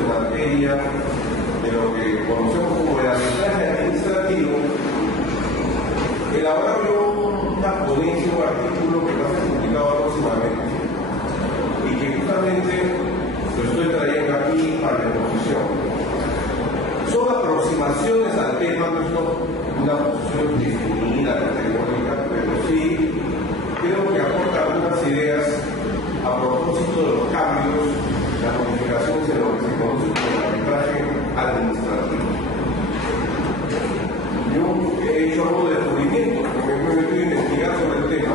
en materia de lo que conocemos como el arbitraje administrativo, elaboró una ponencia, un artículo que va a ser publicado próximamente y que justamente lo estoy trayendo aquí para la exposición. Son aproximaciones al tema, no es una posición definida, categórica, pero sí creo que aporta algunas ideas a propósito de los cambios, las modificaciones en lo que se conoce como el arbitraje administrativo. Yo he hecho algo de descubrimiento, porque me he metido a investigar sobre el tema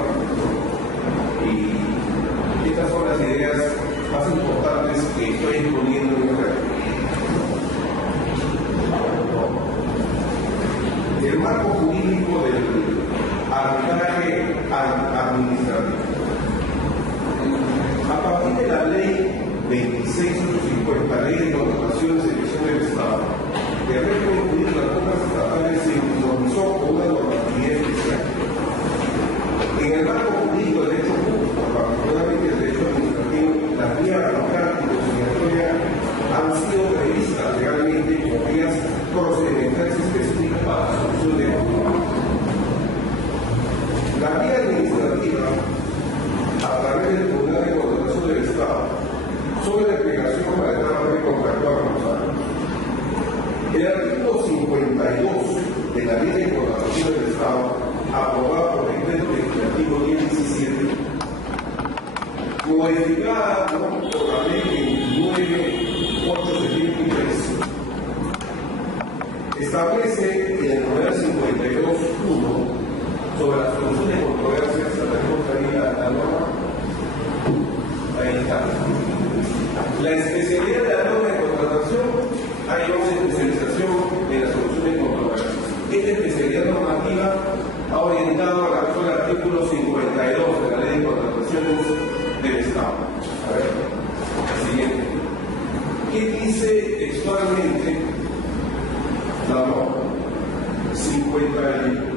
y estas son las ideas más importantes que estoy exponiendo en el reto. El marco jurídico del arbitraje administrativo. A partir de la ley 26.850, ley de contrataciones de dirección del Estado, el régimen jurídico de las normas estatales se uniformizó con una normatividad especial. En el marco jurídico del derecho público, particularmente el derecho administrativo, las vías arbitral y conciliatoria han sido previstas legalmente como vías procedimentales específicas para la solución de conflictos. La vía administrativa, a través del Tribunal de Contratación del Estado, sobre la explicación para el trámite contractual Rosario. El artículo 52 de la Ley de Contratación del Estado, aprobada por el Decreto Legislativo 1017, modificada por la Ley 29.873, establece en el numeral 52.1 sobre la solución de controversias, la norma. Ahí está. La especialidad de la norma de contratación, hay una especialización en la solución de controversias. Esta especialidad normativa ha orientado al actual artículo 52 de la Ley de Contrataciones del Estado. A ver, el siguiente. ¿Qué dice textualmente la norma? 52,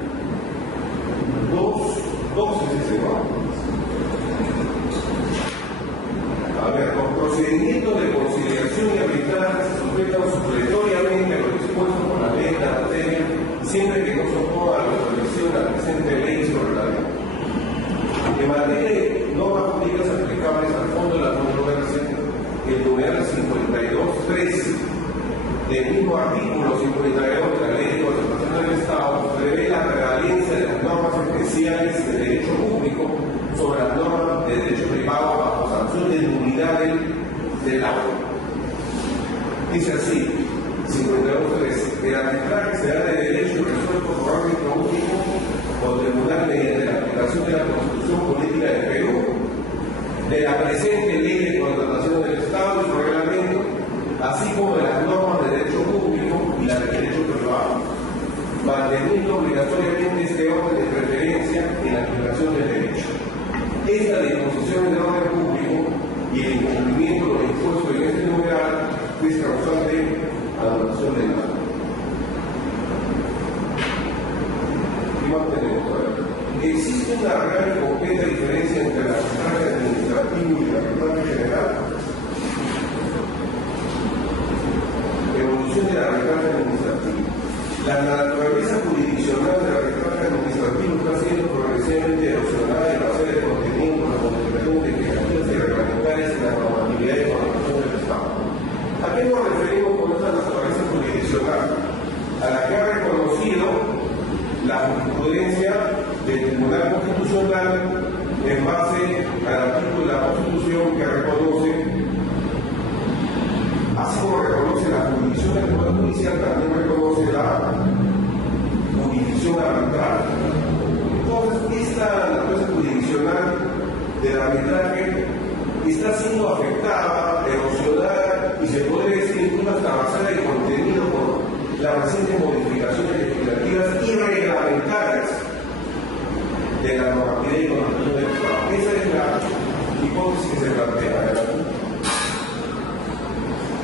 12 es ese, ¿no? A ver, los procedimientos de conciliación y arbitraje se sujetan supletoriamente a lo dispuesto por la ley de la materia, siempre que no se oponga a lo establecido en la presente ley sobre la ley. En materia de normas jurídicas aplicables al fondo de la controversia, el numeral 52.3 del mismo artículo 52 de la Ley de Contratación del Estado prevé la prevalencia de las normas especiales de derecho público sobre las normas de derecho privado bajo sanción de nulidad del auto. Dice así, 52.3, el arbitraje será de derecho resuelto por árbitro único o tribunal mediante la aplicación de la Constitución Política de Perú, de la presente Ley de Contratación del Estado y su reglamento, así como de las normas de derecho público y las de derecho privado, manteniendo obligatoriamente este orden de preferencia en la aplicación del derecho. Esta disposición del orden público y el incumplimiento de los dispuestos en este numeral es causante de anulación de la ley. ¿Qué más tenemos? ¿Existe una real y completa diferencia entre el arbitraje administrativo y el arbitraje general? Evolución del arbitraje administrativo. La naturaleza jurisdiccional del arbitraje administrativo está siendo progresivamente erosionada en base de contenido con la modificación de legislativas y reglamentarias en la normatividad de contratación del Estado. ¿A qué nos referimos con esta naturaleza jurisdiccional? A la que ha reconocido la jurisprudencia del Tribunal Constitucional en base al artículo de la Constitución que reconoce, así como reconoce la jurisdicción del Poder Judicial, también reconoce la jurisdicción arbitral. Entonces, esta naturaleza jurisdiccional del arbitraje está siendo afectada, erosionada y se podría decir incluso hasta basada en contenido por las recientes modificaciones legislativas y reglamentarias de la normatividad y contratación del Estado. Esa es la hipótesis que se plantea.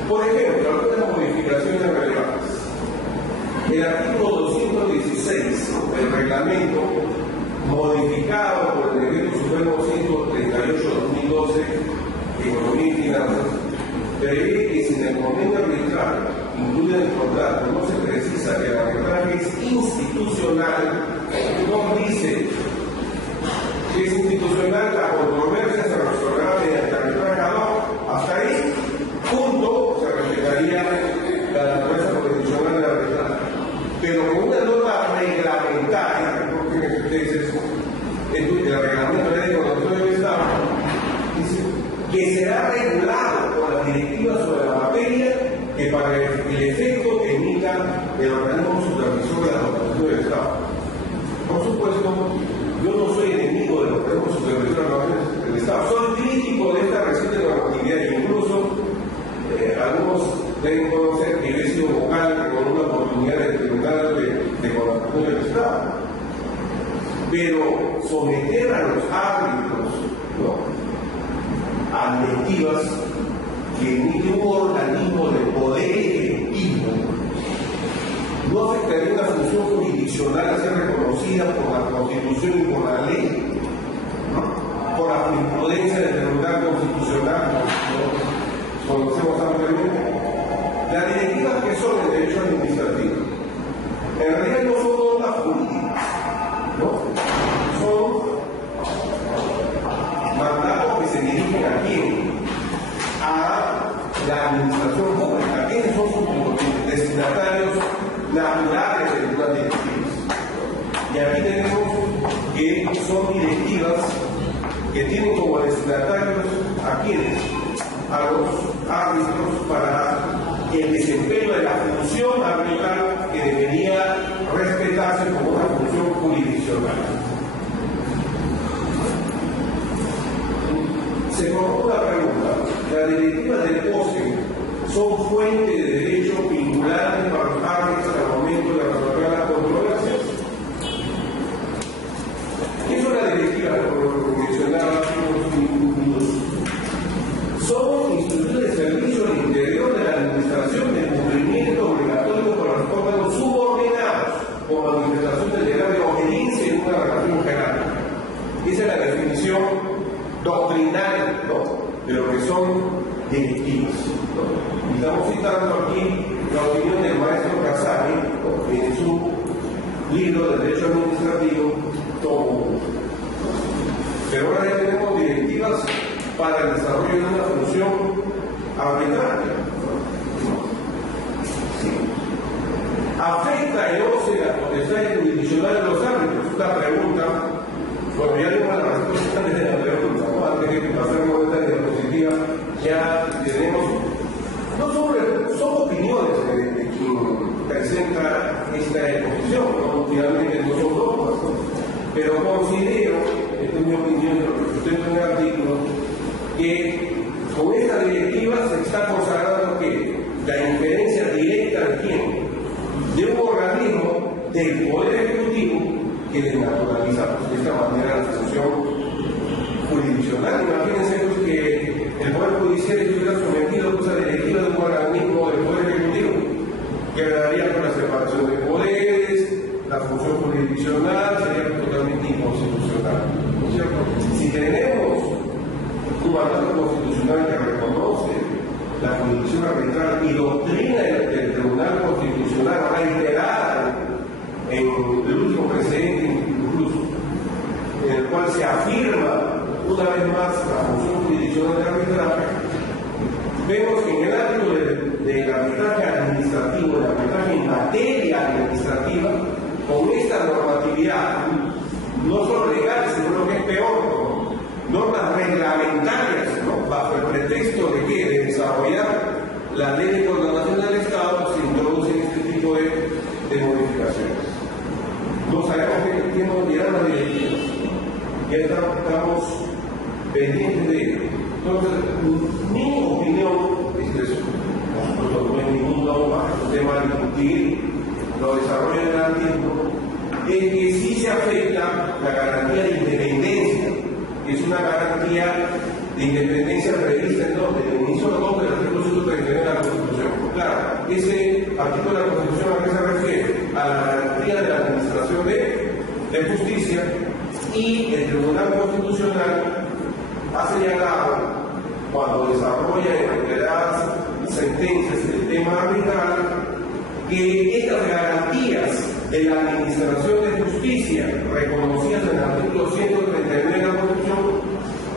Por ejemplo, algunas modificaciones relevantes. El artículo 216 del reglamento, modificado por el Decreto Supremo 138/2012, Economía y Finanzas, prevé que si en el convenio arbitral incluye en el contrato no se precisa que el arbitraje es institucional, no dice que es institucional, la controversia se resolverá mediante arbitraje ad hoc. Hasta ahí, punto, se respetaría la naturaleza constitucional del arbitraje. Pero con una norma reglamentaria, porque ustedes eso, el reglamento de ley con el Estado, dice que será regulado por las directivas sobre la materia que para el efecto emita el organismo supervisor de la organización del Estado. Por supuesto, yo no soy enemigo de los organismos supervisores del Estado, soy crítico de esta reciente normatividad e incluso algunos deben conocer que he sido vocal con una oportunidad de tribunal de contratación del Estado. Pero someter a los árbitros, ¿no?, a directivas que emite un organismo de poder ejecutivo no afectaría una función jurisdiccional a ser reconocida por la Constitución y por la ley, ¿no?, por la jurisprudencia del Tribunal Constitucional, ¿no?, conocemos ampliamente. Las directivas que son de derecho administrativo, en realidad no son normas jurídicas, ¿no?, son mandatos que se dirigen a quién, a la administración pública. ¿Quiénes son sus destinatarios naturales de las directivas? Y aquí tenemos que son directivas que tienen como destinatarios a quiénes, a los árbitros para el desempeño de la función arbitral que debería respetarse como una función jurisdiccional. Se colocó la pregunta: ¿las directivas del POSE son fuente de derecho vinculante para los árbitros al momento de resolver las controversias? ¿Qué son las directivas mencionadas? Son instrucciones de servicio al interior de la administración de cumplimiento obligatorio para los órganos subordinados como manifestación del deber de obediencia en una relación jerárquica. Esa es la definición doctrinal, ¿no?, de lo que son directivas, ¿no? Y estamos citando aquí la opinión del maestro Casani, ¿no?, en su libro de Derecho Administrativo, tomo 1. Pero ahora ya tenemos directivas para el desarrollo de una función arbitraria. Sí. ¿Afecta el goce la potestad jurisdiccional de los árbitros? Esta pregunta, bueno, ya tenemos la respuesta de la pregunta, ¿no? Antes de que pasemos a esta diapositiva, ya tenemos, no son opiniones de quien presenta esta exposición, ¿no? Finalmente no son normas, ¿no? Pero considero, esta es mi opinión, lo que sustento en el artículo, que con esta directiva se está consagrando que la injerencia directa de quién, de un organismo del Poder Ejecutivo que desnaturaliza de esta manera la función jurisdiccional. Imagínense pues, que el Poder Judicial estuviera sometido a la directiva de un organismo del Poder Ejecutivo, quedaría con la separación de poderes, la función jurisdiccional sería totalmente inconstitucional, ¿no es cierto? Si tenemos un mandato constitucional que reconoce la jurisdicción arbitral y doctrina del Tribunal Constitucional reiterada en el último precedente incluso, en el cual se afirma una vez más la función jurisdiccional de arbitraje, vemos que en el ámbito del arbitraje administrativo, el arbitraje en materia administrativa, con esta normatividad, no solo legal, sino lo que es peor, normas reglamentarias, ¿no?, bajo el pretexto de que de desarrollar la ley de coordinación del Estado, se introducen este tipo de modificaciones. No sabemos qué nos dirán las directivas, ya estamos pendientes de ello. Entonces, mi opinión es eso. Nosotros no hay ningún norma, es un tema de discutir, lo desarrolla en el artículo, es que sí se afecta la garantía de independencia. Es una garantía de independencia prevista en donde en el inicio del artículo 139 de la Constitución. Claro, ese artículo de la Constitución a qué se refiere a la garantía de la administración de justicia, y el Tribunal Constitucional ha señalado cuando desarrolla en reiteradas sentencias del tema arbitral que estas garantías de la administración de justicia reconocidas en el artículo 139 de la Constitución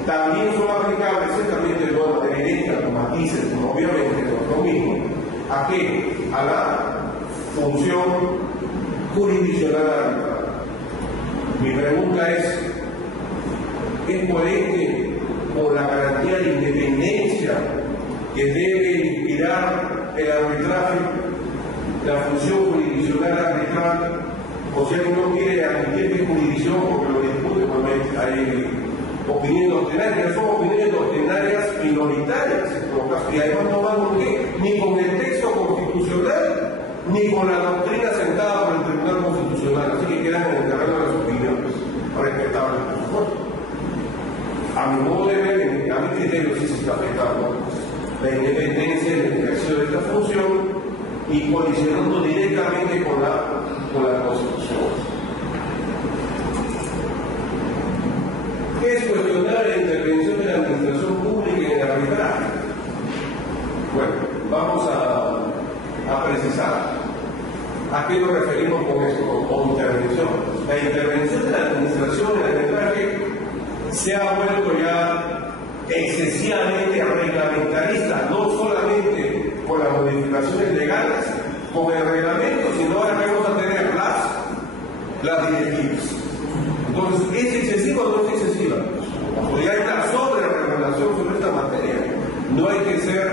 también son aplicables, ciertamente de una manera directa, con matices, como obviamente no es lo mismo, ¿a qué? A la función jurisdiccional arbitral. Mi pregunta ¿es coherente con la garantía de independencia que debe inspirar el arbitraje, la función jurisdiccional arbitral? O sea que no quiere admitir que es jurisdicción porque lo discute, porque hay opiniones doctrinarias, son opiniones doctrinarias minoritarias en todo caso, y además no van ni con el texto constitucional ni con la doctrina sentada por el Tribunal Constitucional, así que quedan en el terreno de las opiniones respetables, por supuesto. A mi modo de ver, a mi criterio sí se está afectando la independencia en el ejercicio de esta función y colisionando directamente con la Constitución. ¿Qué es cuestionar la intervención de la administración pública en el arbitraje? Bueno, vamos a precisar a qué nos referimos con esto, con intervención. La intervención de la administración en el arbitraje se ha vuelto ya excesivamente reglamentarista, no solamente por las modificaciones legales, con el reglamento, sino ahora vamos a tener las directivas. Entonces, ¿es excesiva o no es excesiva? Porque hay una sobre-regulación sobre esta materia. No hay que ser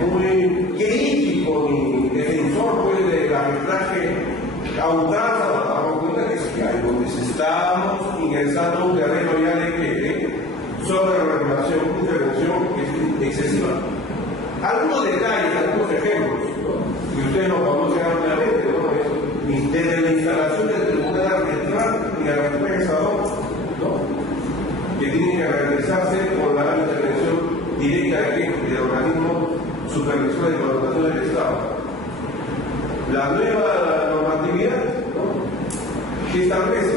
muy crítico ni defensor pues, del arbitraje a ultranza para darnos cuenta que sí hay donde estamos ingresando a un terreno ya de sobre-regulación, intervención excesiva. Algunos detalles, algunos ejemplos, ¿no? Y ustedes lo conocen ampliamente, ¿no? Desde la instalación del Tribunal Arbitral y arbitraje ¿no? Que tiene que realizarse con la intervención directa del organismo supervisor de evaluación del Estado. La nueva normatividad, ¿no? Que establece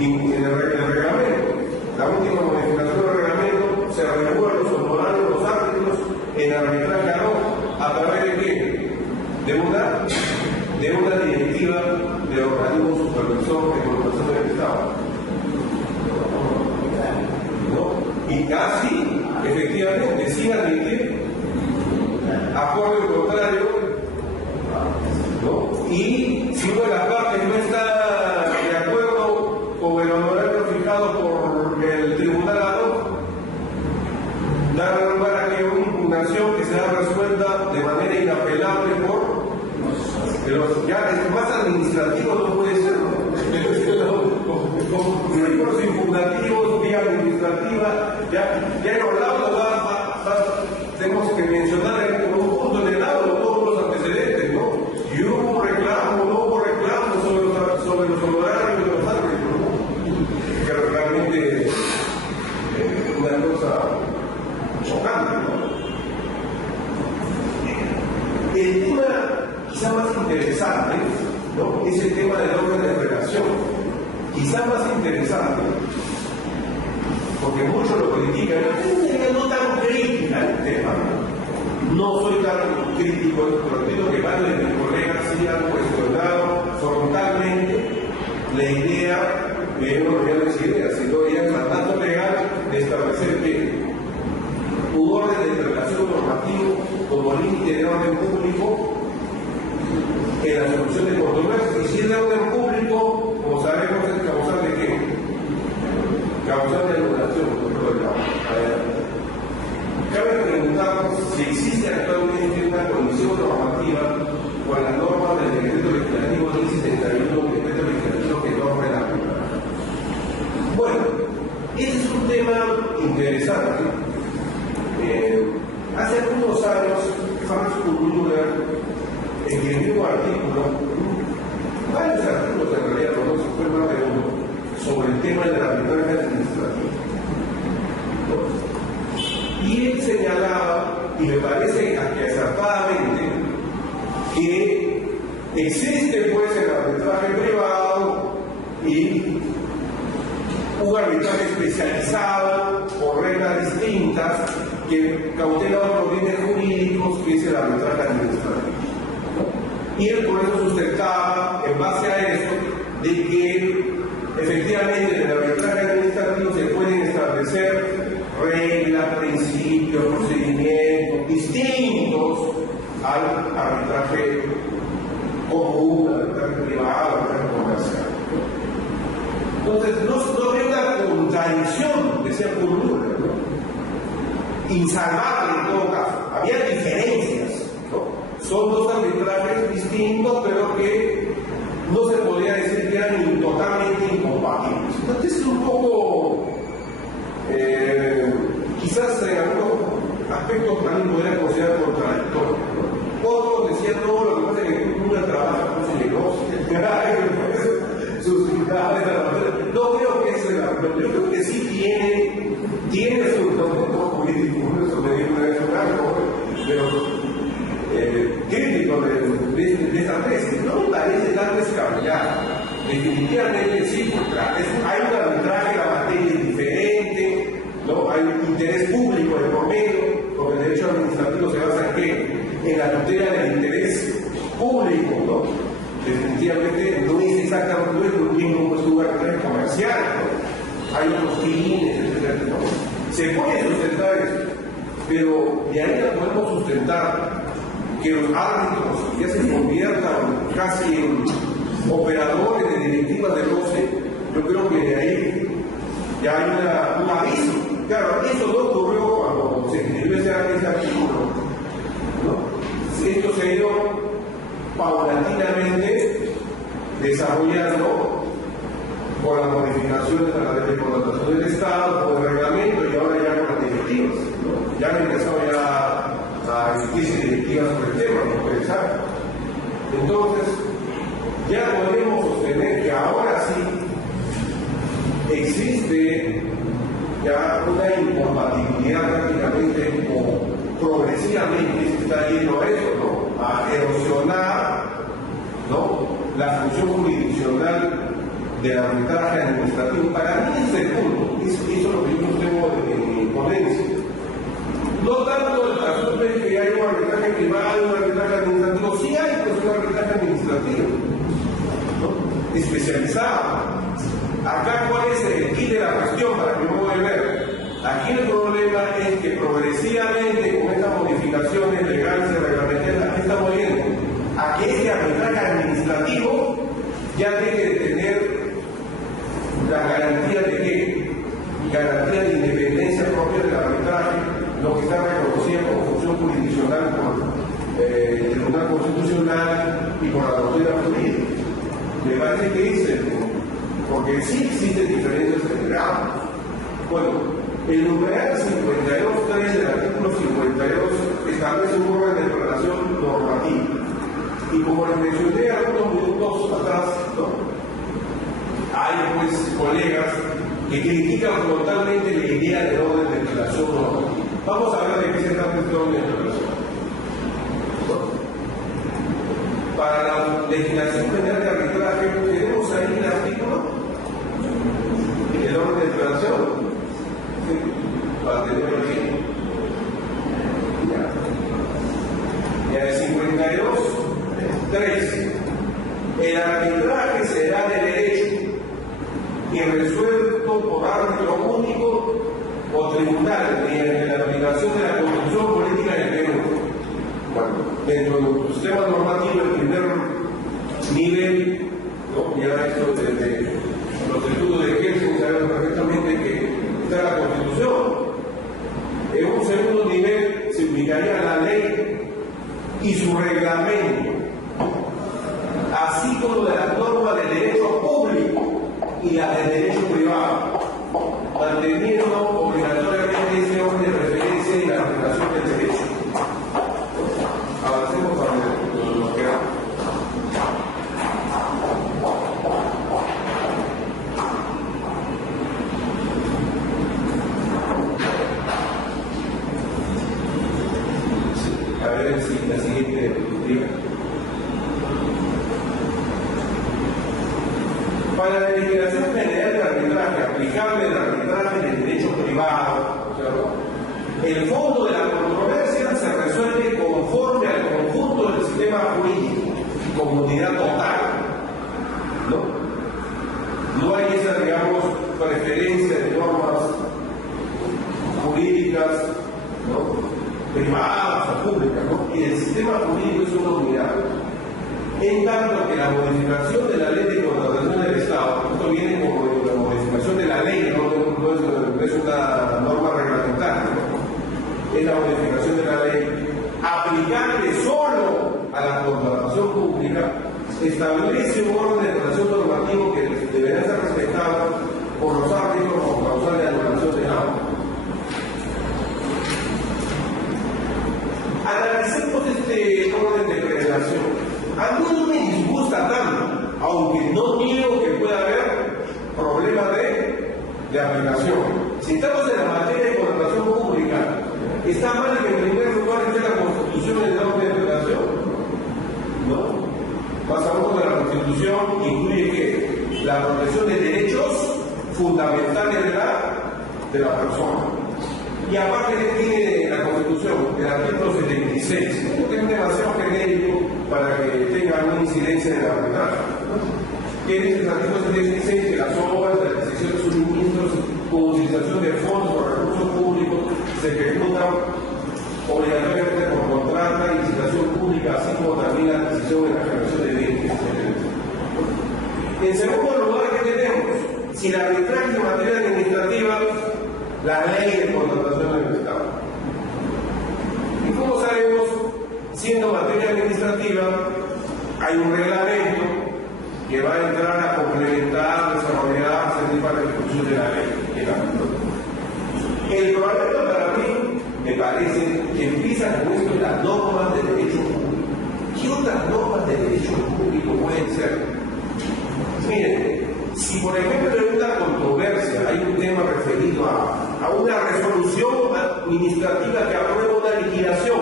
en el reglamento, la última modificación del reglamento, se regulan los honorarios de los árbitros en arbitraje a través de qué? De una directiva del organismo supervisor de evaluación del Estado. ¿No? Y casi, efectivamente, sin admitir acuerdo contrario, ¿no? Y si una de las partes no está de acuerdo con el honorario fijado por el tribunal ad hoc, da lugar a que una impugnación que sea resuelta de manera inapelable por ya es más administrativo no puede ser, con recursos impugnativos, vía administrativa, ya en los laudos tenemos que mencionar en un punto en el laudo todos los antecedentes, ¿no? Y hubo reclamo, no hubo reclamo sobre los honorarios de los árbitros, ¿no? Que realmente es una cosa chocante, ¿no? El tema quizá más interesante, ¿no? Es el tema del orden de relación. Quizá más interesante, porque muchos lo critican. Yo no tan crítica al tema. No soy tan crítico, pero entiendo que varios de mis colegas sí han cuestionado frontalmente la idea, no ya las ideas, sino ya el mandato legal de establecer que un orden de relación normativo como límite de orden público en la solución de controversias. Y si es de orden público, como sabemos, es causal de qué? Causal de anulación, por ejemplo, de la. Cabe preguntarnos si existe actualmente una condición normativa con las normas del decreto legislativo 1071, decreto legislativo que norma el arbitraje. Bueno, ese es un tema interesante. Hace algunos años, Franz Kuhn-Müller escribió un artículo, varios artículos en realidad, no se fue más de uno, sobre el tema del arbitraje administrativo. Y él señalaba, y me parece que acertadamente, que existe pues el arbitraje privado y un arbitraje especializado por reglas distintas que cautela otros bienes jurídicos, que es el arbitraje administrativo. Y él por eso sustentaba, en base a esto, de que efectivamente en el arbitraje administrativo se pueden establecer reglas, principios, procedimientos distintos al arbitraje común, al arbitraje privado, al arbitraje comercial. Entonces, no había una contradicción, decía Pulura, ¿no? Insalvable en todo caso. Había diferencias, ¿no? Son dos arbitrajes distintos, pero que no se podría decir que eran totalmente incompatibles. Entonces es un poco, quizás en algunos aspectos también podría considerar contradictorio, ¿no? Otros decían, no, lo que pasa es que uno trabaja con su negocio, no creo que eso es la yo creo que sí tiene su concepto político, eso me dijo una vez un algo, pero crítico de esta tesis. No me parece tan descabellado. Definitivamente sí, porque hay un arbitraje, la materia es diferente, ¿no? Hay un interés público de por medio, porque el derecho administrativo se basa en ¿qué? En la tutela del interés público, ¿no? Definitivamente no es exactamente lo mismo que un arbitraje comercial, ¿no? Hay otros fines, etc. ¿no? Se puede sustentar eso, pero de ahí no podemos sustentar que los árbitros ya se conviertan casi en operadores de directivas de roce. Yo creo que de ahí ya hay un aviso. Claro, eso no ocurrió cuando se escribió ese artículo, ¿no? Esto se ha ido paulatinamente desarrollando por las modificaciones a la ley de contratación del Estado, por el reglamento y ahora ya con las directivas, ¿no? Ya han empezado ya a existir directivas sobre el tema, no puede ser. Entonces, ya podemos sostener que ahora sí existe ya una incompatibilidad prácticamente o progresivamente se está yendo a eso, ¿no? A erosionar, ¿no? La función jurisdiccional del arbitraje administrativo. Para mí es el punto, eso es lo que yo tengo en mi ponencia. No tanto el asunto de que hay un arbitraje privado, un arbitraje administrativo, sí hay pues un arbitraje administrativo, ¿no? Especializado. Acá cuál es el kit de la cuestión para que uno pueda ver. Aquí el problema es que progresivamente con estas modificaciones legales y reglamentarias estamos viendo a que este arbitraje administrativo ya deje de tener la garantía de qué, garantía de independencia propia del arbitraje, lo que está reconocido como función jurisdiccional por el Tribunal Constitucional y por la doctrina jurídica. Me parece que es porque sí existen diferencias entre gramos. Bueno, el numeral 52.3 del artículo 52 establece un orden de relación normativa. Y como les mencioné algunos minutos atrás, ¿no? Hay pues colegas que critican totalmente la idea del orden de relación normativa. Vamos a ver de qué se trata este orden de relación. Para la legislación general de arbitraje tenemos ahí el artículo, el orden de relación, ¿sí? Para tenerlo aquí. Ya el 52.3. El arbitraje será de derecho y resuelto por árbitro único o tribunal mediante la aplicación de la Constitución Política del Perú. Bueno, dentro de nuestro sistema normativo, el primer nivel, ¿no? Ya esto desde los tributos de Helsinki sabemos perfectamente que está la Constitución. En un segundo nivel se ubicaría la ley y su reglamento, así como de las normas de derecho público y las de derecho privado, manteniendo obligatoriamente ese orden de referencia y la aplicación del derecho. Avancemos a lo que era. A ver si la siguiente diapositiva. Para la legislación general de arbitraje aplicable al arbitraje en el derecho privado, el fondo conformidad total, ¿no? No hay esa, digamos, preferencia de normas jurídicas, ¿no?, privadas o públicas, ¿no? Y el sistema jurídico es una unidad. En tanto que la modificación de la ley de contratación del Estado, esto viene como la modificación de la ley, no es una norma reglamentaria, ¿no?, es la modificación de la ley, aplicable solo a la contratación pública, establece un orden de relación normativo que deberá ser respetado por los árbitros como causal de anulación de agua. Analicemos este orden de prelación. A mí no me disgusta tanto, aunque no niego que pueda haber problemas de aplicación. Si estamos en la materia de contratación pública, ¿está mal que en primer lugar esté la Constitución en el orden de prelación? ¿No? Pasamos de la Constitución, incluye que la protección de derechos fundamentales de la persona. Y aparte tiene la Constitución, el artículo 76, que es demasiado genérico para que tenga alguna incidencia en el arbitraje. Que dice el artículo 76 que las obras de adquisición de suministros con utilización de fondos o recursos públicos se ejecutan obligatoriamente por contrata y licitación pública, así como también la adquisición y la generación de bienes. En segundo lugar, ¿qué tenemos? Si el arbitraje en materia administrativa, la ley de contratación del Estado. Y como sabemos, siendo materia administrativa, hay un reglamento que va a entrar a complementar, desarrollar, servir para la ejecución de la ley. El problema para mí, me parece, que empieza con esto de las normas de derecho público. ¿Qué otras normas de derecho público pueden ser? Miren, si por ejemplo en una controversia hay un tema referido a una resolución administrativa que aprueba una liquidación,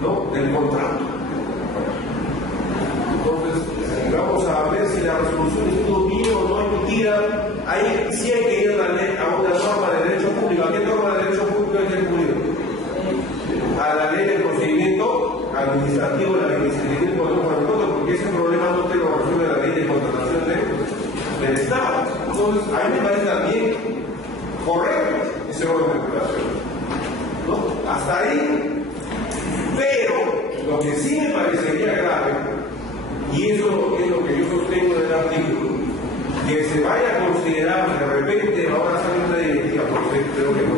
¿no?, del contrato. Entonces, vamos a ver si la resolución estuvo bien o no emitida. Ahí sí hay que ir a una norma de derecho público. ¿A qué norma de derecho público hay que acudir? A la ley del procedimiento administrativo, la ley del procedimiento porque ese problema no te lo resuelve la ley de contratación del Estado. Entonces, a mí me parece también correcto ese orden de regulación, ¿no? Hasta ahí. Pero lo que sí me parecería grave, y eso es lo que yo sostengo en el artículo, que se vaya a considerar de repente, ahora sale una directiva, porque creo que no,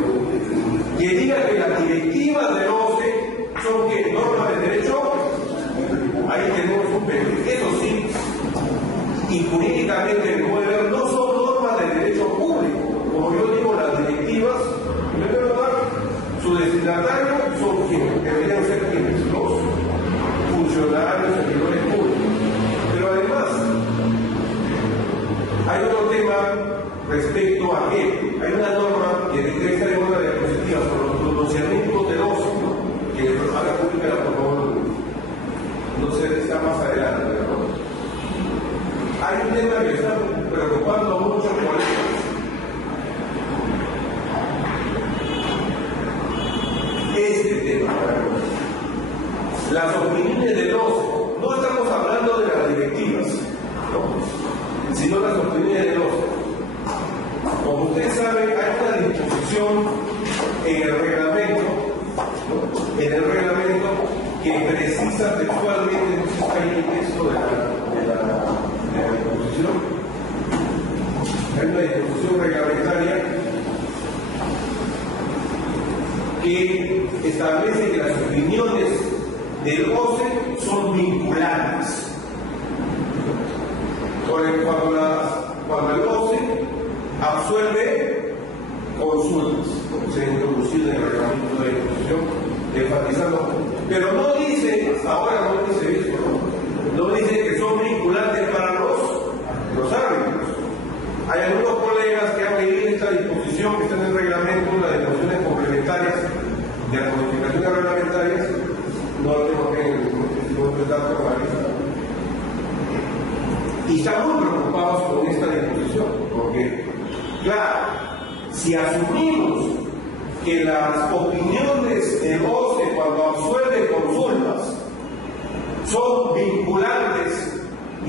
que diga que las directivas del OCE son que normas de derecho, ahí tenemos un peligro. Eso sí, y jurídicamente no son normas de derecho público. Como yo digo, las directivas, en primer lugar, su destinatario son quienes, deberían ser quienes, los funcionarios, servidores públicos. Pero además, hay otro tema respecto a que hay una norma que debe estar en una diapositiva sobre los pronunciamientos del OCE, ¿no?, que haga pública, por favor, no sé, está más adelante, ¿no? Hay un tema que me está preocupando mucho por eso. Este tema, las opiniones del OCE, no estamos hablando de las directivas, ¿no?, sino las opiniones del OCE. Como ustedes saben, hay una disposición en el reglamento, ¿no?, que precisa textualmente, no sé si está ahí el texto de la disposición. Hay una disposición reglamentaria que establece que las opiniones del OCE son vinculantes. Cuando el OCE absuelve consultas, como se ha introducido en el reglamento de disposición, enfatizando, pero no dice, hasta ahora no dice eso, no dice que son vinculantes para los árbitros. Hay algunos colegas que han leído esta disposición que está en el reglamento, las disposiciones complementarias de las modificaciones reglamentarias, no lo tengo que completar con la lista. Y están muy preocupados con esta disposición, porque, claro, si asumimos que las opiniones del OCE cuando absuelve consultas son vinculantes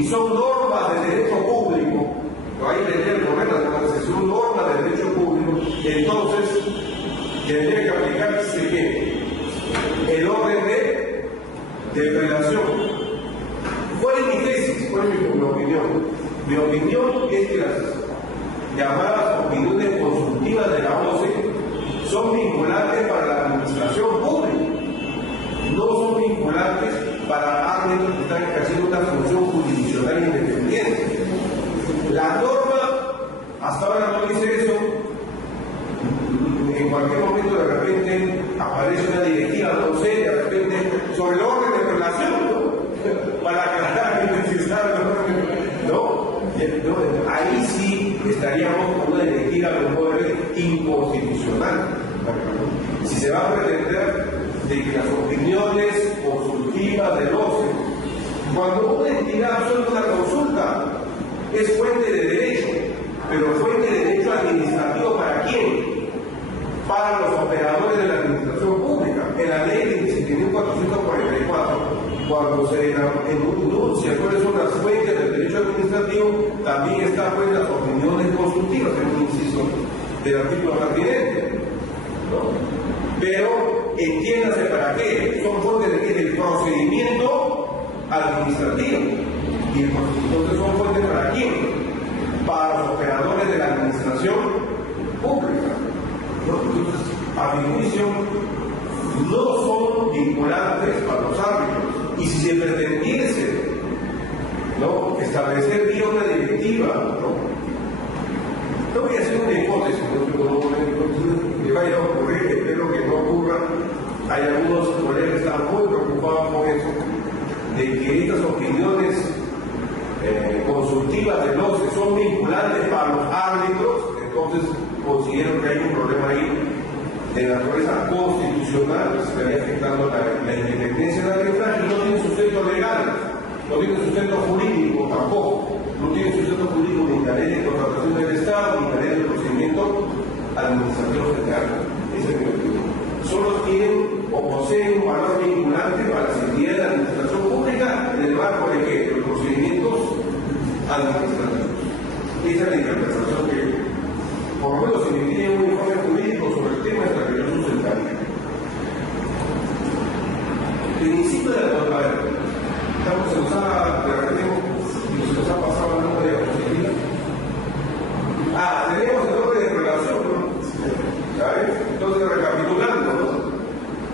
y son normas de derecho público, ahí tendría el problema, si son normas de derecho público, entonces tendría que aplicarse ¿qué? El orden de relación. ¿Cuál es mi tesis? ¿Cuál es mi opinión? Mi opinión es que las llamadas opiniones consultivas de la OCE son vinculantes para la administración pública, no son vinculantes para árbitros que están ejerciendo una función jurisdiccional independiente. La norma hasta ahora no dice eso. En cualquier momento de repente aparece una directiva, no sé, de repente sobre el orden de relación, ¿no? Para aclarar y precisar, ¿no? Ahí sí estaríamos con una directiva de un poder inconstitucional. Si se va a pretender de que las opiniones consultivas del OCE, cuando una entidad suelta una consulta, es fuente de derecho, pero fuente de derecho administrativo ¿para quién? Para los operadores de la administración pública. En la ley 17.444, cuando se enuncia cuáles son las fuentes del derecho administrativo, también están pues las opiniones consultivas, en un inciso del artículo pertinente, ¿no? Pero entiéndase para qué, son fuentes del procedimiento administrativo. Y entonces son fuentes para quién? Para los operadores de la administración pública. Entonces, a mi juicio, no son vinculantes para los árbitros. Y si se pretendiese, ¿no?, establecer vía una directiva, ¿no? Yo voy a hacer una hipótesis, ¿no?, que vaya a ocurrir, espero que no ocurra. Hay algunos colegas que están muy preocupados por eso, de que estas opiniones consultivas del OCE son vinculantes para los árbitros. Entonces considero que hay un problema ahí de naturaleza constitucional que estaría afectando la independencia de la arbitraje, y no tiene sustento legal, no tiene sustento jurídico tampoco, no tiene sustento jurídico ni en la ley de contratación del Estado ni en la ley de procedimiento administrativo general. Esa es mi opinión. Solo tienen o poseen un valor vinculante para las entidades de la administración pública en el marco de que los procedimientos administrativos. Esa es la interpretación que, por lo menos, si me tiene un informe jurídico sobre el tema, es la que yo sustentaría. El principio de la norma, estamos en usar, de repente, se nos ha pasado el nombre de la posibilidad. Tenemos el nombre de relación, ¿no? ¿Sabes? Entonces, recapitulando, ¿no?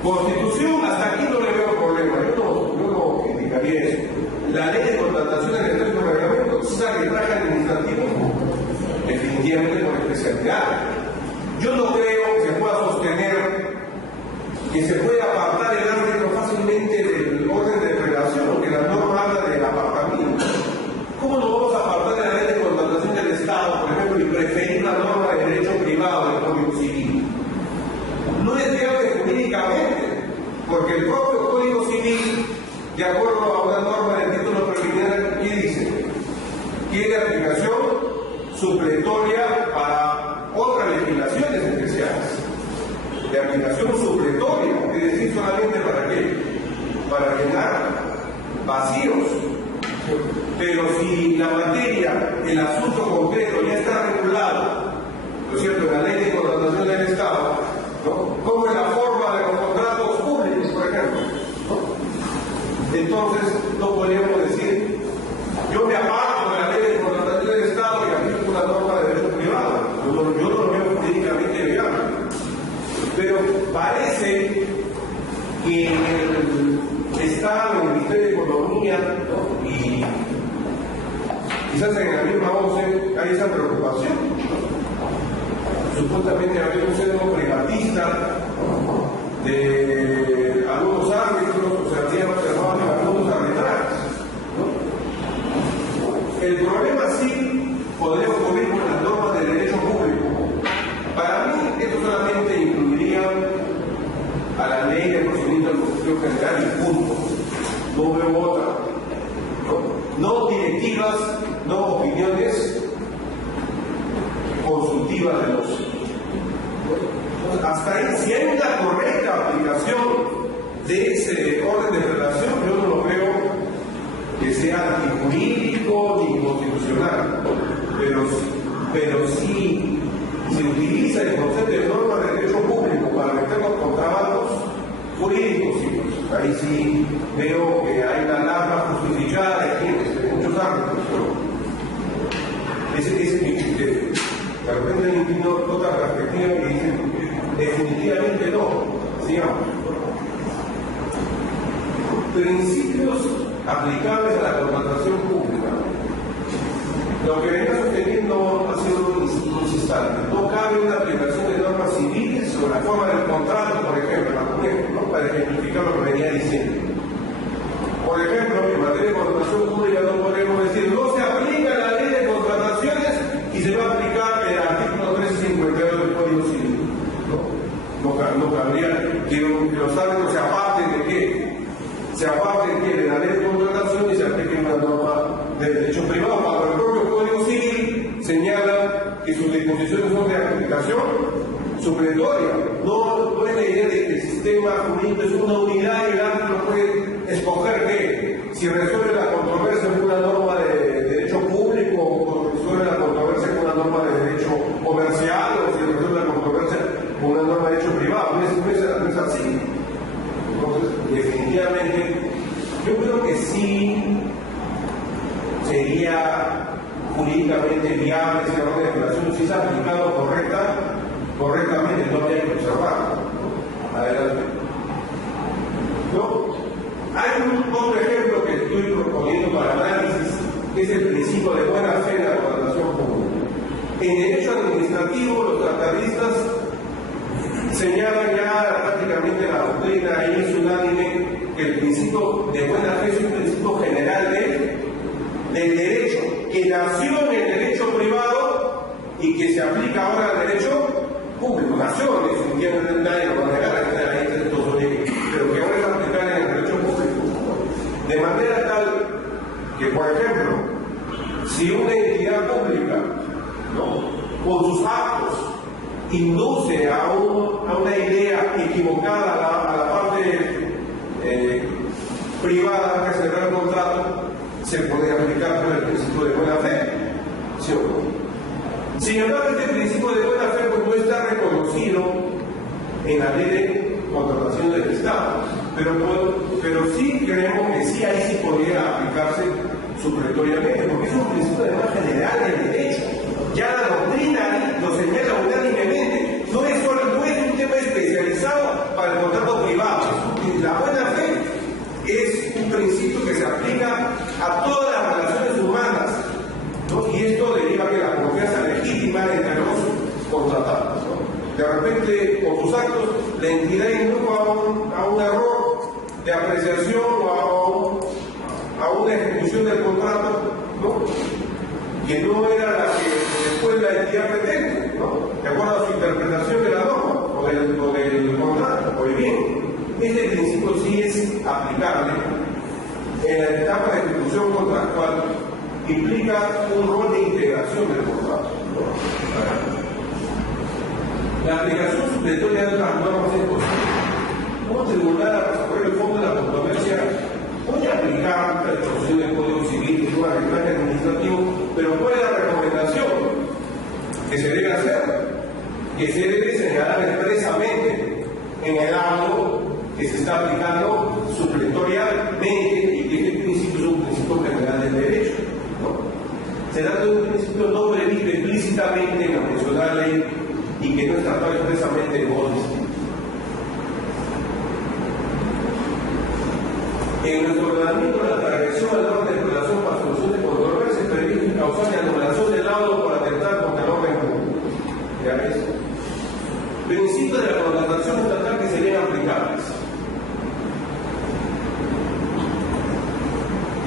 Constitución, hasta aquí no le veo problema, yo no criticaría eso. La ley de contratación del Estado de reglamento, es arbitraje administrativo, definitivamente por especialidad. Yo no creo que se pueda sostener que se puede apartar el árbitro fácilmente del orden de relación, porque la norma habla del apartamiento. ¿Cómo nos vamos a apartar de la ley de contratación del Estado, por ejemplo, y preferir la norma de derecho privado del Código Civil? No es viable jurídicamente, porque el propio Código Civil, de acuerdo a una norma del título preliminar, ¿qué dice? Tiene aplicación supletoria para otras legislaciones especiales. De aplicación supletoria, es decir, solamente para qué? Para llenar vacíos. Pero si la materia, el asunto concreto ya está regulado, ¿no es cierto?, en la ley de contratación del Estado, ¿no?, como en la forma de los contratos públicos, por ejemplo, ¿no? Entonces no podríamos decir, yo me aparto de la ley de contratación del Estado y aplico una norma de derecho privado. Yo no lo veo jurídicamente viable. Pero parece que el Estado, el Ministerio de Economía, ¿no?, y quizás en la misma OCE hay esa preocupación, ¿no? Supuestamente había un seno privatista de algunos árbitros, o sea, había observado algunos arbitrajes, ¿no? El problema sí podría ocurrir con las normas de derecho público. Para mí, esto solamente incluiría a la ley de procedimiento de Constitución General y punto. No veo otra. No directivas, no opiniones consultivas de los. Hasta ahí, si hay una correcta aplicación de ese orden de relación, yo no lo veo que sea antijurídico constitucional, pero sí se utiliza el concepto de norma de derecho público para meter los contrabandos jurídicos, sí, pues, ahí sí veo que hay una alarma justificada en muchos ámbitos, ¿no? Ese es mi criterio. De repente hay otra perspectiva que dice definitivamente no, sigamos. Principios aplicables a la contratación pública. Lo que venía sosteniendo ha sido un instante. No cabe una aplicación de normas civiles sobre la forma del contrato, por ejemplo, ¿no? Para ejemplificar lo que venía diciendo. Por ejemplo, en materia de contratación pública no podemos decir no se aplica la ley de contrataciones y se va a aplicar el artículo 352 del Código Civil. No cabría que los árbitros se aparten de qué. Se aparten de la ley de contratación y se aplique una norma de derecho privado, cuando el propio Código Civil señala que sus disposiciones son de aplicación supletoria. No es la idea de que el sistema jurídico es una unidad y el árbitro puede escoger que si resuelve la controversia con una norma de derecho público o resuelve la controversia con una norma de derecho comercial o si resuelve la controversia con una norma de derecho privado. No es así. Entonces, definitivamente, yo creo que sí sería jurídicamente viable si la orden de regulación si se ha aplicado correctamente, no habría que observarlo. Adelante. ¿No? Hay otro ejemplo que estoy proponiendo para análisis, que es el principio de buena fe en la contratación pública. En derecho administrativo, los tratadistas señalan ya prácticamente la doctrina y es unánime que el principio de buena fe es un principio general del derecho, que nació en el derecho privado y que se aplica ahora al derecho público. Nació, definitivamente nadie lo va a negar, pero que ahora es aplicable en el derecho público. De manera tal que, por ejemplo, si una entidad pública, ¿no?, con sus actos induce a una idea equivocada a la parte privada que cerró el contrato, se puede aplicar por el principio de buena fe, ¿sí o no? Sin embargo, este principio de buena fe pues, no está reconocido en la ley de contratación del Estado, pero sí creemos que sí ahí sí podría aplicarse supletoriamente, porque es un principio además general del derecho. Ya la doctrina lo señala unánimemente, no es un tema especializado para el contrato privado. La buena fe es un principio que se aplica a todas las relaciones humanas, ¿no? Y esto deriva que la confianza legítima entre los contratados, ¿no? De repente, con sus actos, la entidad indujo a un error de apreciación o a una ejecución del contrato, ¿no?, que no era la que después la entidad pretende, ¿no?, de acuerdo a su interpretación de la norma o del contrato. Pues bien, este principio sí es aplicable en la etapa de ejecución contractual, implica un rol de integración del contrato, ¿no? La aplicación supletoria de otras normas es posible. Un tribunal a resolver el fondo de la controversia puede aplicar la disposición del Código Civil, que es un arbitraje administrativo, pero ¿cuál es la recomendación que se debe hacer? Que se debe señalar expresamente en el acto que se está aplicando supletoriamente y que este principio es un principio general del derecho, ¿no? Se trata de un principio no previsto explícitamente en la mencionada ley y que no es tratado expresamente en modo distinto. En nuestro ordenamiento, la transgresión al orden de relación para solución de controversia es prevista causal de anulación del laudo por atentar contra el orden público. ¿Ya ves? Principios de la contratación estatal que serían aplicables.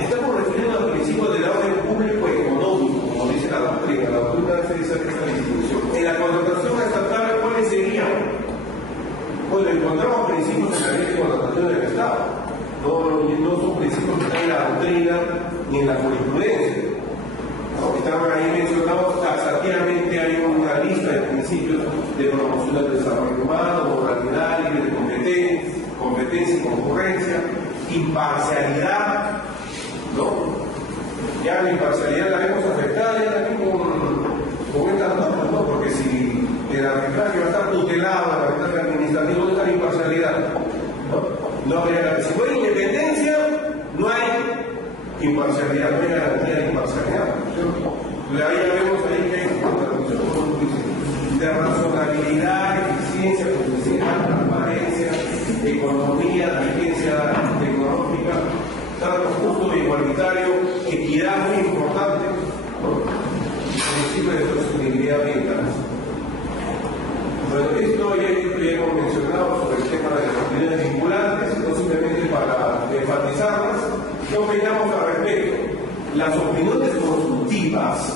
Estamos refiriendo al principio del orden público económico, como dice la doctrina. La doctrina hace esa distinción. En la contratación estatal, ¿cuáles serían? Bueno, encontramos principios en la ley de contratación del Estado. No son principios que están en la doctrina ni en la jurisprudencia. ¿No? Están ahí mencionados taxativamente, hay una lista de principios de promoción del desarrollo humano, moralidad, libre de competencia y concurrencia, imparcialidad, ¿no? Ya la imparcialidad la vemos afectada arbitraje va a estar tutelado, el arbitraje administrativo, no está imparcialidad. No habría, si no hay independencia, no hay imparcialidad, no hay garantía de imparcialidad. Ahí ya vemos ahí que hay de razonabilidad, eficiencia, publicidad, transparencia, economía, vigencia tecnológica, trato justo e igualitario, equidad muy importante, principio de sostenibilidad ambiental. Bueno, esto ya hemos mencionado sobre el tema de las opiniones vinculantes, no simplemente para enfatizarlas. ¿Qué opinamos al respecto? Las opiniones consultivas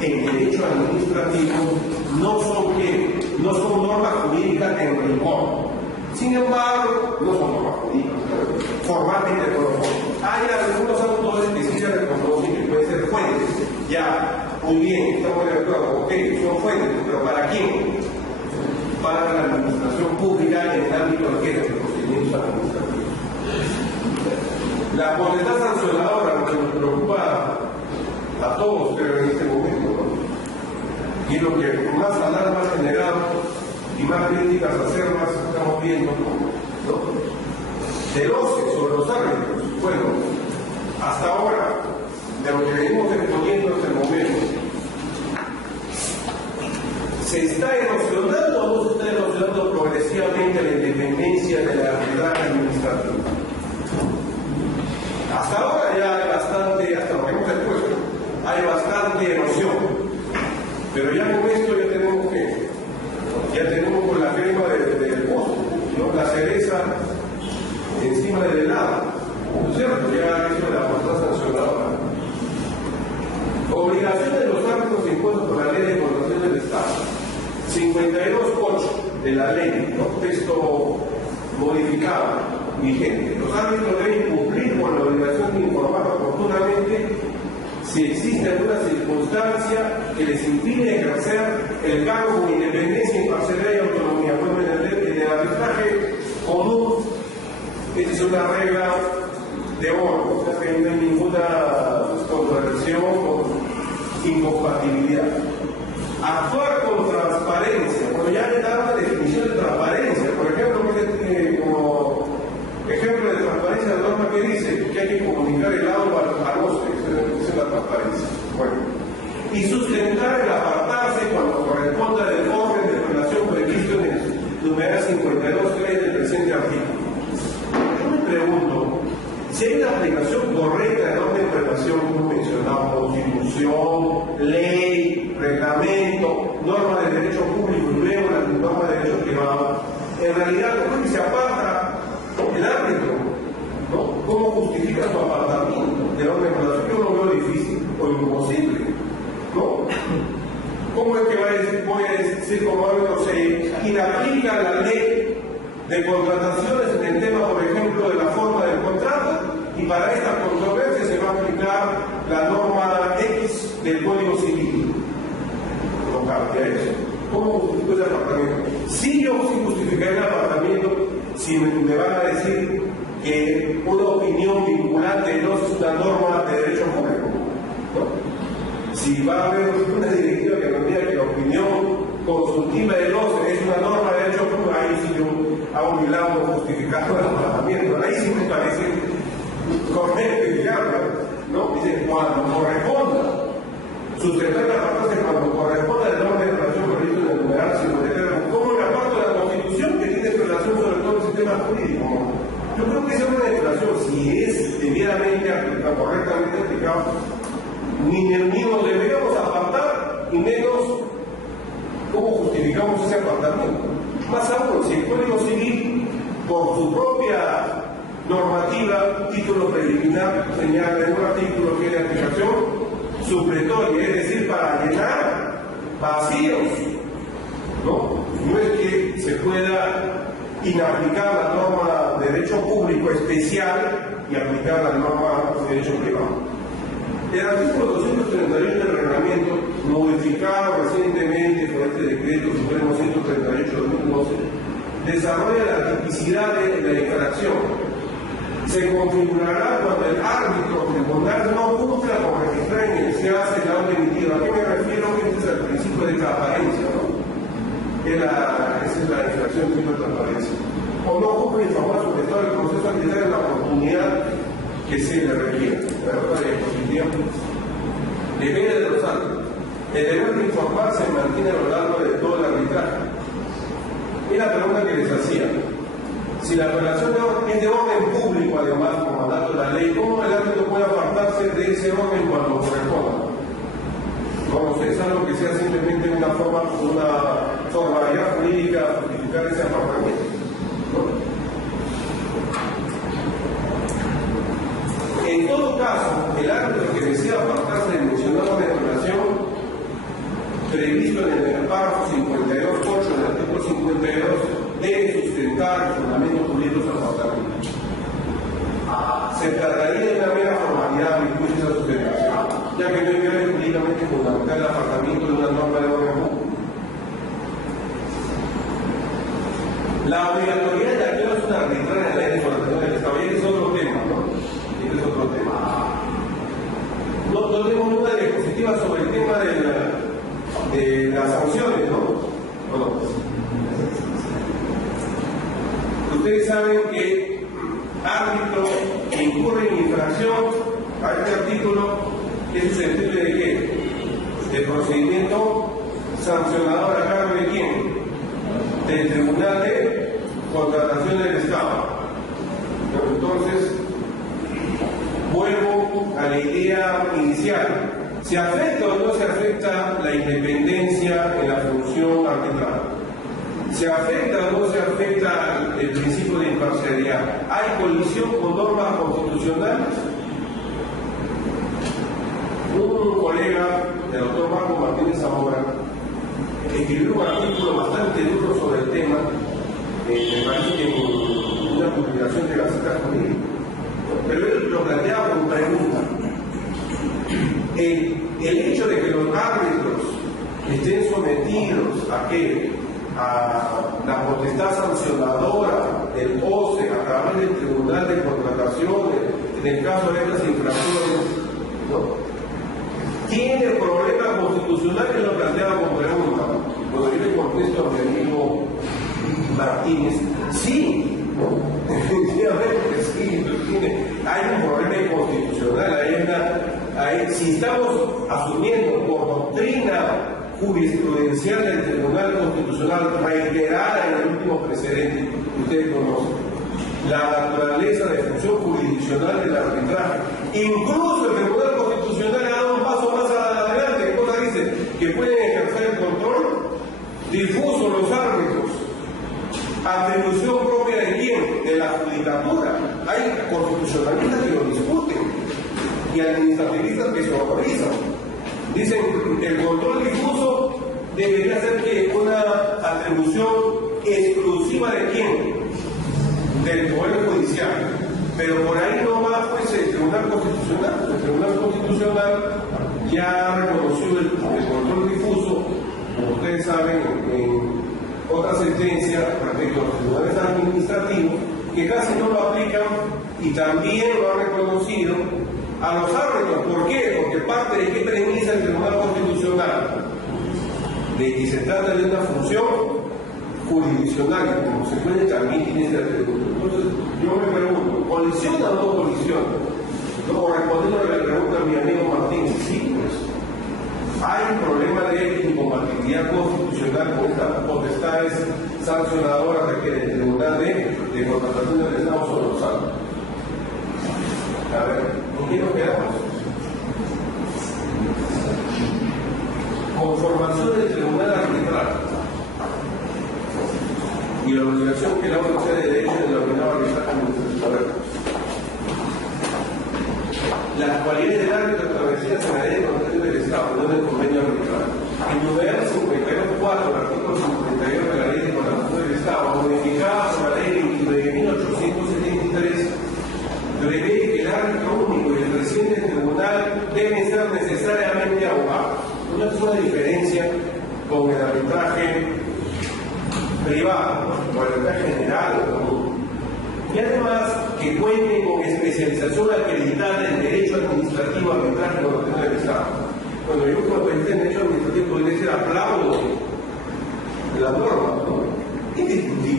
en derecho administrativo no son normas jurídicas en rigor. Sin embargo, no son normas jurídicas, formalmente no lo son. Hay algunos autores que sí se reconocen que pueden ser fuentes. Ya, muy bien, estamos de acuerdo, ok, son fuentes, pero ¿para quién? Para la administración pública en el ámbito de los procedimientos administrativos. La potestad sancionadora, lo que nos preocupa a todos, pero en este momento, ¿no? Y lo que más alarma ha generado y más críticas acervas estamos viendo, ¿no? Del OCE sobre los árbitros. Bueno, hasta ahora, de lo que venimos exponiendo hasta el momento, ¿se está erosionando o no se está erosionando progresivamente la independencia de la arbitraje administrativa? Hasta ahora ya hay bastante, hasta lo que hemos expuesto, hay bastante erosión. Pero ya con esto ya tenemos con la firma del pozo, ¿no? La cereza encima del helado, ¿no es cierto? Ya eso de la potestad sancionadora. Obligación de los árbitros impuestos por la ley de contratación del Estado. 52.8 de la ley, ¿no? Texto modificado, vigente. Los árbitros deben cumplir con la obligación de informar oportunamente si existe alguna circunstancia que les impide ejercer el cargo con independencia, imparcialidad y autonomía. Bueno, en el arbitraje común, esta es una regla de oro, o sea que no hay ninguna contradicción o incompatibilidad. Actuar con transparencia. Bueno, ya le da una definición de transparencia. Por ejemplo, como ejemplo de transparencia, la norma que dice que hay que comunicar el laudo al OCE, esa es la transparencia. Bueno, y sustentar el apartarse cuando corresponda del orden de relación previsto en el numeral 52.3 del presente artículo. Yo me pregunto si hay una aplicación correcta del orden de relación, como mencionamos, constitución, ley, reglamento, norma de derecho público y luego la norma de derecho privado. En realidad, ¿cómo es que se aparta el árbitro? ¿No? ¿Cómo justifica su apartamiento del orden de relación? Yo lo veo difícil o imposible, ¿no? ¿Cómo es que voy a decir como árbitro se inaplica la ley de contrataciones en el tema, por ejemplo, de la forma del contrato, y para esta controversia se va a aplicar la norma X del Código Civil? No cambia eso. ¿Cómo justifico ese apartamiento? Sí, yo sí justificaré el apartamiento si me van a decir que una opinión vinculante no es una norma de derecho público, ¿no? Si va a haber una directiva que nos diga que la opinión consultiva del OCE es una norma de derecho público, ahí sí yo hago mi lado justificando el apartamiento. Ahí sí me parece correcto y viable, ¿no? Dice, cuando corresponda. Sustentar la apartarse cuando corresponda el orden de relación previsto en el numeral 53, como una parte de la Constitución que tiene relación sobre todo el sistema jurídico. Yo creo que esa es una declaración, si es debidamente aplicada, correctamente aplicada, ni nos deberíamos apartar, y menos cómo justificamos ese apartamiento. Más aún, si el Código Civil, por su propia normativa, título preliminar, señala en un artículo que es de aplicación supletoria, es decir, para llenar vacíos, ¿no? No es que se pueda inaplicar la norma de derecho público especial y aplicar la norma de derecho privado. El artículo 231 del reglamento, modificado recientemente por este decreto Supremo 138/2012, desarrolla la tipicidad de la declaración. Se configurará cuando el árbitro tribunal no cumpla con registrar en el se hace la orden emitida. ¿A qué me refiero? Este es el principio de transparencia, ¿no? El comunicación y de transparencia. O no ocupa informar sobre todo el proceso arbitral en la oportunidad que se le requiere. Debe de los árbitros. El deber de informar se mantiene a lo largo de todo el arbitraje. Y la pregunta que les hacía: si la relación es de orden público, además, como mandato de la ley, ¿cómo el árbitro puede apartarse de ese orden cuando corresponda? No sé, es algo que sea simplemente una formalidad jurídica justificar ese apartamiento, ¿no? En todo caso, el árbitro que desea apartarse del mencionado de relación previsto en el párrafo 52.8 del artículo 52 debe sustentar el fundamento jurídico de su apartamiento. Se trataría de una mera formalidad a mi juicio de sustentación, ya que no hay jurídicamente fundamental el apartamiento de una norma de orden público. La obligatoriedad de acción arbitral en la ley de formación del Estado, y es otro tema, ¿no? Este es otro tema. No tenemos una diapositiva sobre el tema de las sanciones, ¿no? Bueno, ustedes saben que árbitro que incurre en infracción a este artículo es susceptible de qué? De procedimiento sancionador a cargo de quién? Del Tribunal de Contratación del Estado. Entonces, vuelvo a la idea inicial. ¿Se afecta o no se afecta la independencia en la función arbitral? ¿Se afecta o no se afecta el principio de imparcialidad? ¿Hay colisión con normas constitucionales? Un colega, el doctor Marco Martínez Zamora, escribió un artículo bastante duro sobre el tema, me parece que en una publicación de Gaceta Jurídica, pero él lo planteaba con pregunta. El hecho de que los árbitros estén sometidos ¿a qué? A la potestad sancionadora del OCE a través del Tribunal de Contrataciones, en el caso de estas infracciones, ¿no? ¿Tiene problemas constitucionales? Lo planteaba con pregunta. Cuando yo le contesto a mi amigo Martínez, sí, definitivamente sí, hay un problema inconstitucional, si estamos asumiendo por doctrina jurisprudencial del Tribunal Constitucional reiterada en el último precedente que ustedes conocen, la naturaleza de función jurisdiccional del arbitraje, incluso el Tribunal Constitucional ha dado un paso más adelante. ¿Qué cosa dice? Que pueden ejercer el control difuso los árbitros. ¿Atribución propia de quién? De la judicatura. Hay constitucionalistas que lo discuten y administrativistas que se autorizan. Dicen el control difuso debería ser que una atribución exclusiva de quién? Del Poder Judicial. Pero por ahí no va pues el Tribunal Constitucional. El Tribunal Constitucional ya ha reconocido el control difuso, como ustedes saben, en otra sentencia respecto a los tribunales administrativos, que casi no lo aplican, y también lo ha reconocido a los árbitros. ¿Por qué? Porque parte de qué premisa el Tribunal Constitucional, de que se trata de una función jurisdiccional y como se puede también tiene ese atributo. Entonces yo me pregunto, ¿colisiona o no colisiona? O respondiendo a la pregunta a mi amigo Martín, sí, pues hay un problema de incompatibilidad constitucional con estas potestades sancionadoras del Tribunal de Contratación del Estado sobre los árbitros. A ver, ¿con quién nos quedamos? Conformación del Tribunal Arbitral y la obligación que la Universidad de Derecho denominaba arbitraje administrativo. Las cualidades del árbitro establecidas en la ley de contratación del Estado, no en el convenio arbitral. En numeral 52.4, el artículo 52 de la ley de contratación del Estado, modificada por la ley 29.873, prevé que el árbitro único y el presidente del tribunal deben ser necesariamente abogados. No es una diferencia con el arbitraje privado, o el arbitraje general o común. Y además que cuenten con especialización acreditada en derecho administrativo arbitral y contratación del Estado. Bueno, yo como especialista en derecho administrativo podría decir aplaudo de la norma, ¿no? Es discutible.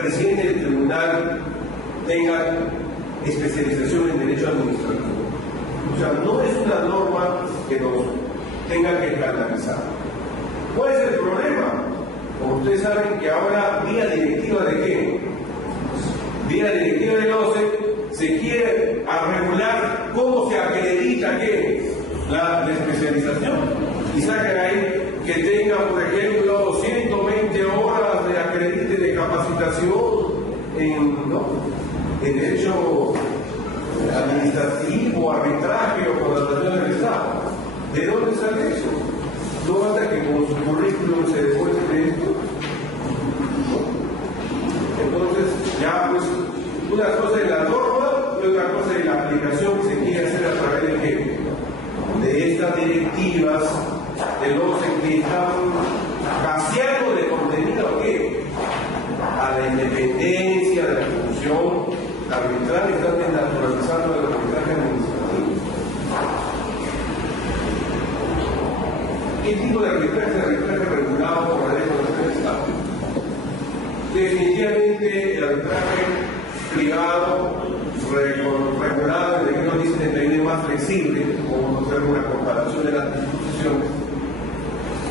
presidente del tribunal tenga especialización en derecho administrativo. O sea, no es una norma que nos tenga que escandalizar. ¿Cuál es el problema? Como ustedes saben que ahora, vía directiva de qué? Vía directiva del OCE, se quiere regular cómo se acredita ¿qué? La especialización. Y sacan ahí que tenga, por ejemplo, 120 horas de acredite de capacitación en derecho administrativo, arbitraje o contratación del Estado. ¿De dónde sale eso? No basta que con su currículum se demuestre esto. Entonces, ya pues, una cosa es la norma y otra cosa es la aplicación que se quiere hacer a través de estas directivas de los que están vaciando de contenido ¿qué? A la independencia de la función arbitral, están desnaturalizando el arbitraje administrativo. ¿Qué tipo de arbitraje? Arbitraje regulado por la ley del Estado. Definitivamente el arbitraje privado regulado en el decreto 1079 es más flexible, como hacer una comparación de las disposiciones.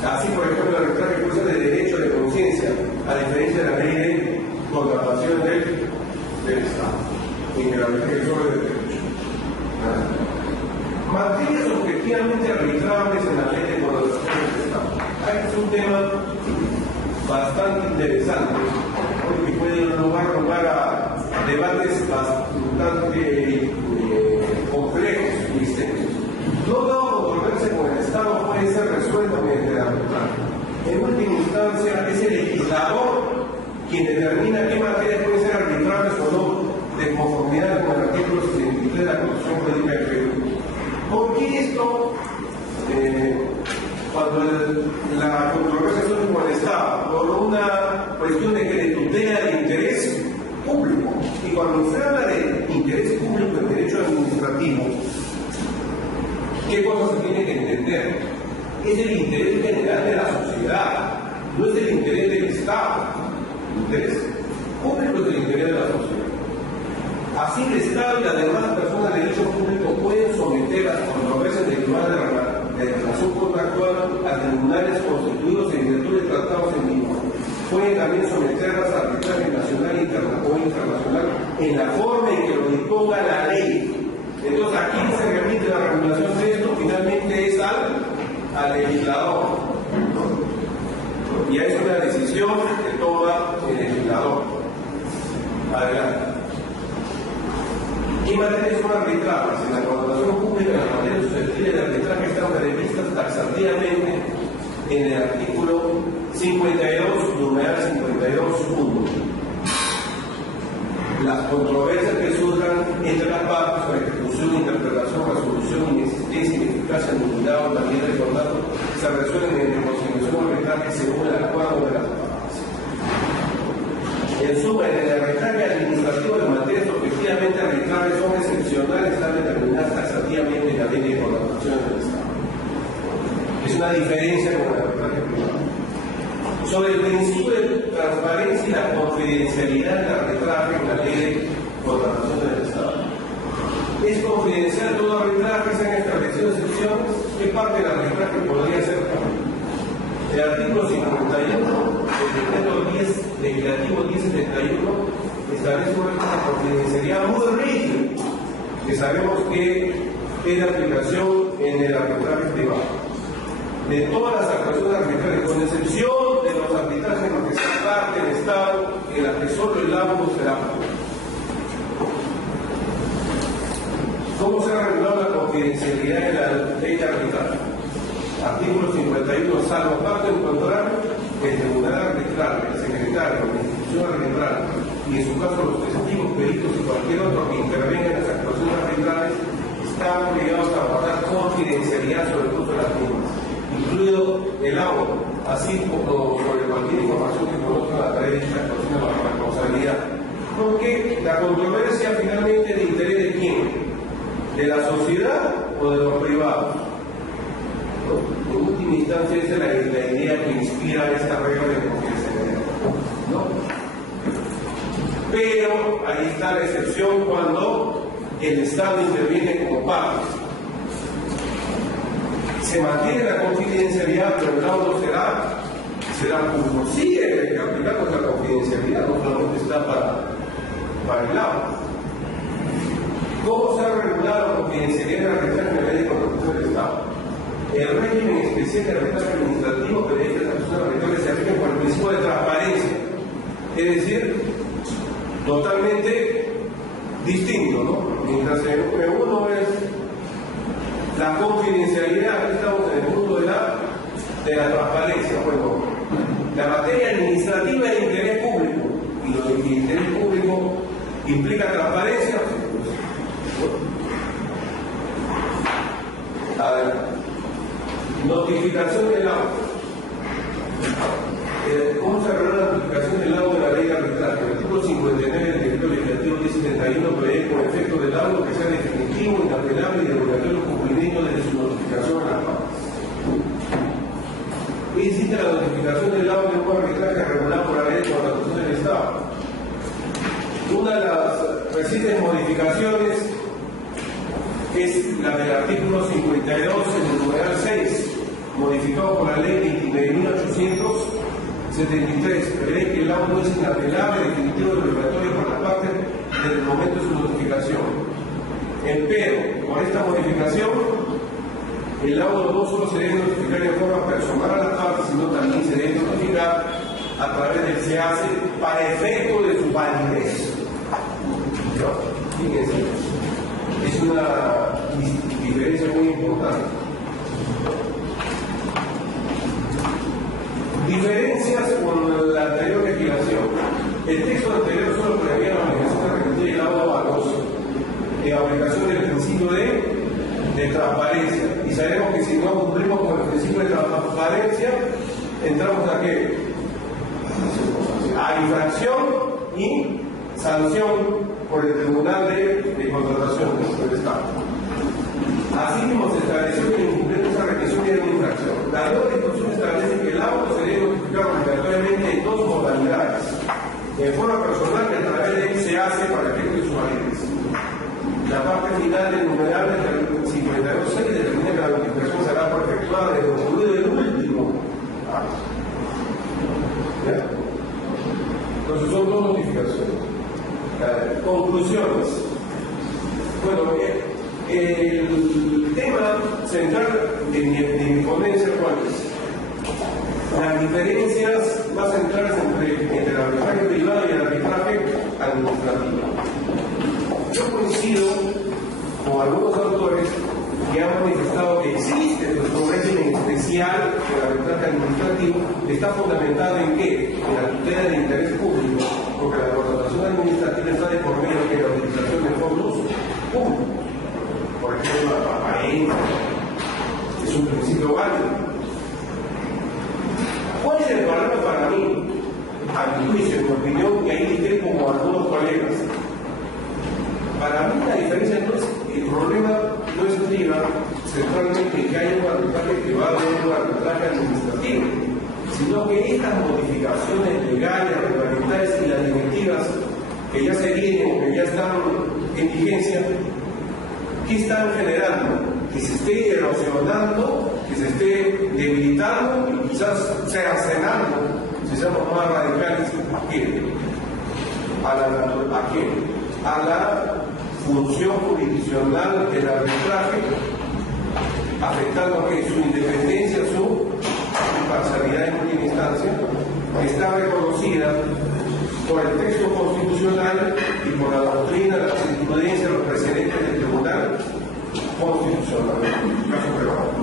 Así, por ejemplo, el arbitraje cursa de derecho de conciencia, a diferencia de la ley de contratación del Estado, en el arbitraje solo de derecho. Materias objetivamente arbitrables en la ley de contratación del Estado. Este es un tema bastante interesante, porque puede dar lugar a debates bastante complejos y extensos. No toda controversia con el Estado puede ser resuelta mediante el arbitraje. En última instancia, es el legislador quien determina qué materias pueden ser arbitrables o no, de conformidad con el artículo 63 de la Constitución Política del Perú. ¿Por qué esto? Cuando la controversia surge con el Estado, por una cuestión de tutela de interés público. Y cuando se habla de interés público en derecho administrativo, ¿qué cosa se tiene que entender? Es el interés general de la sociedad, no es el interés del Estado. El interés público es el interés de la sociedad. Así el Estado y las demás personas de derecho público pueden someter las controversias derivadas de la relación contractual a tribunales constituidos en virtud de tratados en vigor. Pueden también someterlas a arbitraje nacional o internacional en la forma en que lo disponga la ley. Entonces, aquí se remite la regulación de esto, finalmente es al legislador. Y es una decisión que toma el legislador. Adelante. ¿Qué materias son arbitrables? En la contratación pública, las materias susceptibles de arbitraje están previstas taxativamente en el artículo 52, numeral 52.1. Las controversias que surjan entre las partes sobre ejecución, interpretación, resolución, inexistencia, ineficacia, nulidad o también recordado se resuelven en conciliación arbitraje según el acuerdo de las partes. En suma, en el arbitraje administrativo de materias objetivamente arbitrables son excepcionales, están determinadas taxativamente en la ley de contratación del Estado. Es una diferencia con el arbitraje privado. Sobre el principio de transparencia y la confidencialidad del arbitraje en la ley de contratación del Estado. Es confidencial todo arbitraje, se han establecido excepciones. ¿Qué parte del arbitraje podría ser? El artículo 51 del decreto 10, legislativo 1071 establece una confidencialidad muy rígida, que sabemos que es de aplicación en el arbitraje privado. De todas las actuaciones arbitrales, con excepción de los arbitrajes en los que se parte el Estado, en las que solo el ámbito será público. ¿Cómo se ha regulado la confidencialidad en la ley de arbitraje? Artículo 51, salvo pacto en contrario, que el tribunal arbitral, el secretario, la institución arbitral y en su caso los testigos, peritos y cualquier otro que intervenga en las actuaciones arbitrales están obligados a guardar confidencialidad sobre el curso de las mismas, incluido el auto, así como sobre cualquier información que conozcan a través de esta actuación de la responsabilidad. Porque la controversia finalmente de interés de quién, de la sociedad o de los privados. En última instancia esa es la idea que inspira esta regla de confidencialidad. ¿No? Pero ahí está la excepción cuando el Estado interviene como parte. Se mantiene la confidencialidad, pero el laudo será público. Sigue aplicando la confidencialidad, no solamente está para el laudo. ¿Cómo se ha regulado la confidencialidad de la arbitraje en la ley de contratación del Estado? El régimen especial de arbitraje administrativo prevé que las personas arbitrales se apliquen por el principio de transparencia, es decir, totalmente distinto, ¿no? Mientras uno es la confidencialidad, aquí estamos en el mundo de la transparencia. Bueno, la materia administrativa es interés público, y lo de interés público implica transparencia. A ver, notificación del laudo. ¿Cómo se reguló la notificación del laudo de la ley de arbitraje? El artículo 59 del decreto legislativo 1071 prevé con efecto del laudo que sea definitivo, inapelable y de obligatorio cumplimiento desde su notificación a las partes. ¿Qué existe la notificación del laudo de un arbitraje regulado por la ley de contratación del Estado? Una de las recientes modificaciones es la del artículo 52 en el numeral 6, modificado por la ley 29.873, prevé que el laudo es inapelable, definitivo y obligatorio por las partes desde el momento de su notificación. Empero, con esta modificación, el laudo no solo se debe notificar de forma personal a las partes, sino también se debe notificar a través del SEACE para efecto de su validez. Fíjense, es una diferencia muy importante. Diferencias con la anterior legislación. El texto anterior solo preveía la obligación de remitir el laudo a los aplicación del principio de transparencia. Y sabemos que si no cumplimos con el principio de transparencia, entramos a qué? A infracción y sanción por el Tribunal de Contratación del Estado. Así mismo se estableció que el incumplimiento de esa requisición era una infracción. La nueva disposición establece que el laudo se debe notificar obligatoriamente en dos modalidades: en forma personal, que a través de él se hace para efecto de su validez. La parte final del numeral del 52.6 determina que la notificación será por efectuada desde el concluido del último. ¿Ya? Entonces son dos notificaciones. Conclusiones. Bueno, el tema central de mi ponencia, ¿cuál es? Las diferencias más centrales entre el arbitraje privado y el arbitraje administrativo. Yo coincido con algunos autores que han manifestado que existe un régimen especial del arbitraje administrativo, que está fundamentado en ¿qué? En la tutela del interés público, porque la contratación administrativa está de por medio de la utilización de fondos públicos. Por ejemplo, la transparencia es un principio válido. ¿Cuál es el problema para mí? A mi juicio, en mi opinión, que ahí difiere como algunos colegas. Para mí la diferencia no es, el problema no estriba centralmente en que hay un arbitraje privado y un arbitraje administrativo, sino que estas modificaciones legales, reglamentarias y las directivas que ya se vienen o que ya están en vigencia, ¿qué están generando? Que se esté erosionando, que se esté debilitando y quizás cercenando, si seamos más radicales, ¿a qué? A la función jurisdiccional del arbitraje, afectando a su independencia, su imparcialidad en última instancia, que está reconocida por el texto constitucional y por la doctrina, la jurisprudencia, los precedentes del Tribunal Constitucional. Caso privado.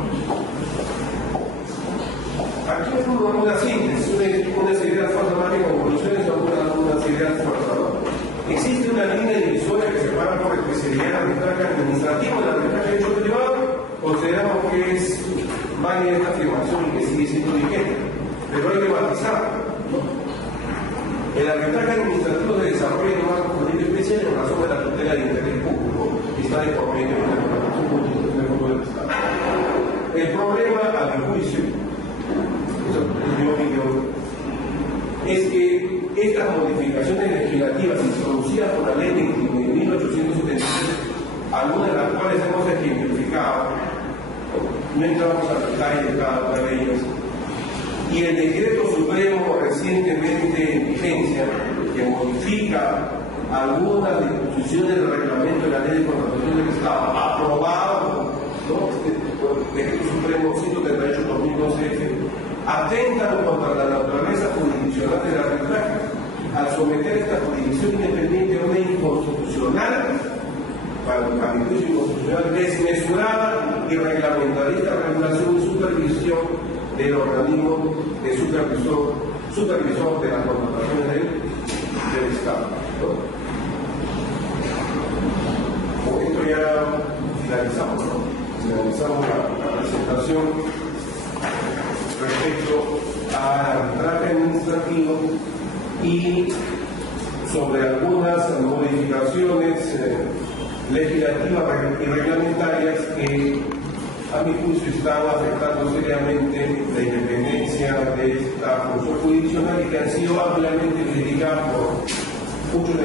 Aquí es una síntesis, unas ideas fuerzas más que conclusiones, unas ideas fuerzas. Existe una línea divisoria que separa por especialidad el arbitraje administrativo del arbitraje de hecho privado. Consideramos que es válida esta afirmación y que sigue siendo vigente, pero hay que matizar, ¿no? El arbitraje administrativo se desarrolla en un marco jurídico especial en razón de la tutela de interés público y está de por medio de la contratación constitucional del Fondo del Estado. El problema, a mi juicio, eso es mi opinión, es que estas modificaciones legislativas legislativas introducidas por la ley de 1973, algunas de las cuales hemos ejemplificado, no entramos al detalle de cada una de ellas, y el decreto supremo recientemente en vigencia, que modifica algunas disposiciones del reglamento de la ley de contratación del Estado, aprobado, ¿no? El decreto supremo 138/2012, atentan contra la naturaleza jurisdiccional del arbitraje al someter esta jurisdicción independiente a una inconstitucional, para mi juicio inconstitucional, desmesurada y reglamentarista regulación y supervisión del organismo de supervisor de las contrataciones del Estado, ¿no? Con esto ya finalizamos, ¿no? Finalizamos la presentación respecto al arbitraje administrativo y sobre algunas modificaciones legislativas y reglamentarias que a mi juicio están afectando seriamente la independencia de esta función jurisdiccional y que han sido ampliamente criticadas por muchos